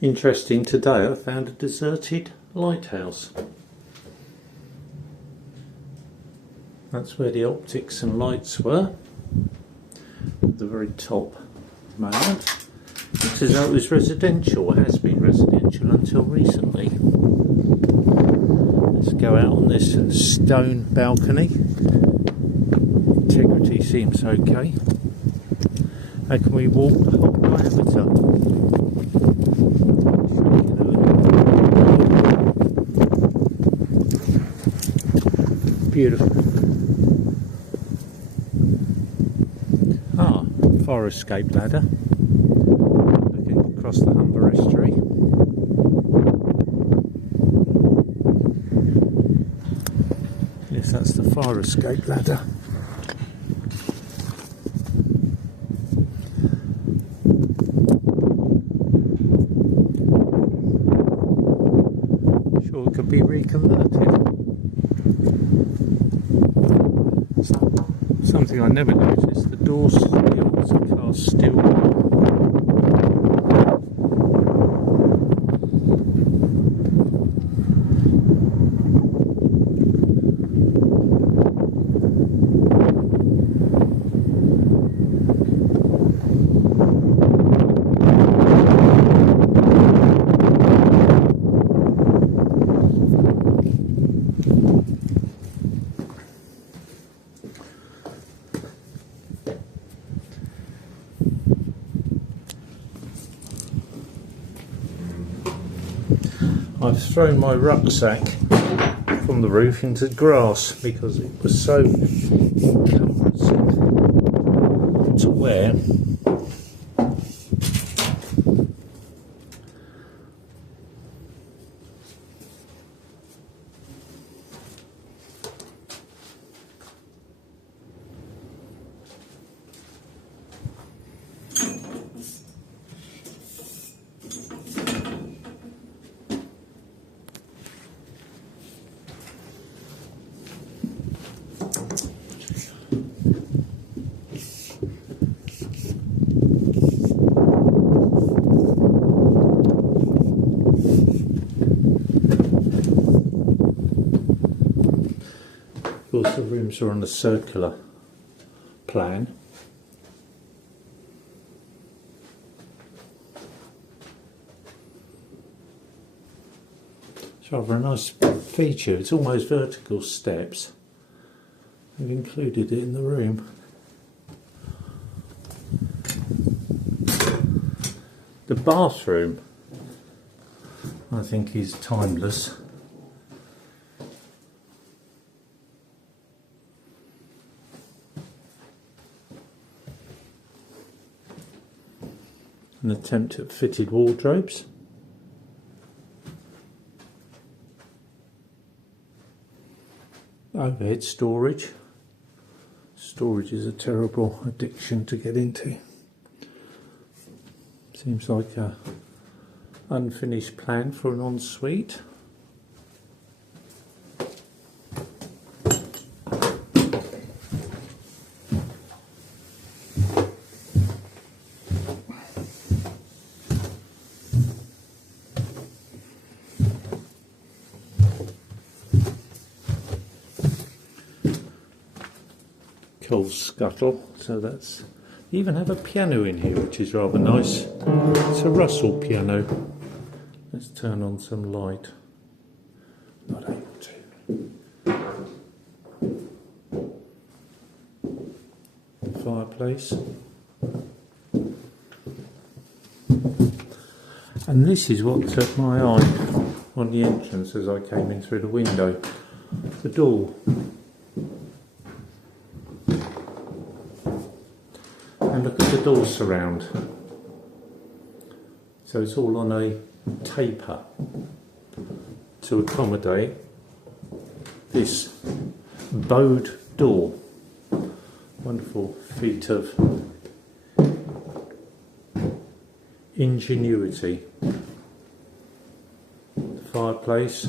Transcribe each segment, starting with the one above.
Interesting, today I found a deserted lighthouse. That's where the optics and lights were, at the very top moment. Looks as though it was residential, it has been residential until recently. Let's go out on this stone balcony. Integrity seems okay. How can we walk the whole diameter? Beautiful. Ah, fire escape ladder. Looking across the Humber estuary. Yes, that's the fire escape ladder. Sure, it could be reconverted. Something I never noticed, the doors are cast steel. I've thrown my rucksack from the roof into grass because it was so cumbersome to wear. Of course, the rooms are on a circular plan. It's rather a nice feature. It's almost vertical steps. I've included it in the room. The bathroom, I think, is timeless. An attempt at fitted wardrobes. Overhead storage. Storage is a terrible addiction to get into. Seems like a unfinished plan for an ensuite. Coal scuttle, so that's, you even have a piano in here, which is rather nice. It's a Russell piano. Let's turn on some light. Not able to. Fireplace. And this is what took my eye on the entrance as I came in through the window. The door. And look at the door surround. So it's all on a taper to accommodate this bowed door. Wonderful feat of ingenuity. The fireplace.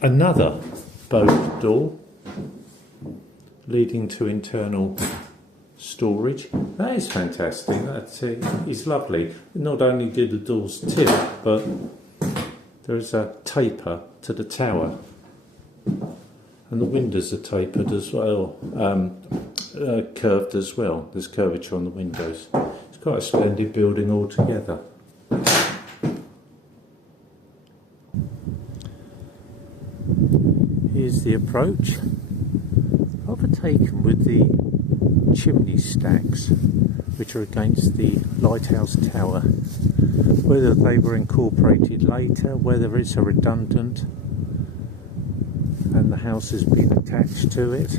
Another bowed door leading to internal storage. That is fantastic. That is lovely. Not only do the doors tip, but there is a taper to the tower, and the windows are tapered as well, curved as well. There's curvature on the windows. It's quite a splendid building altogether. Here's the approach. Overtaken with the chimney stacks, which are against the Lighthouse tower. Whether they were incorporated later, whether it's a redundant and the house has been attached to it.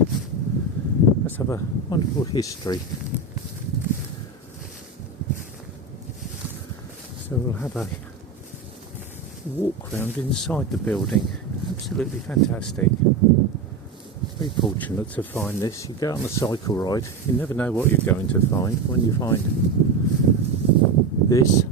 Let's have a wonderful history. So we'll have a walk round inside the building. Absolutely fantastic. Very fortunate to find this. You go on a cycle ride, you never know what you're going to find when you find this.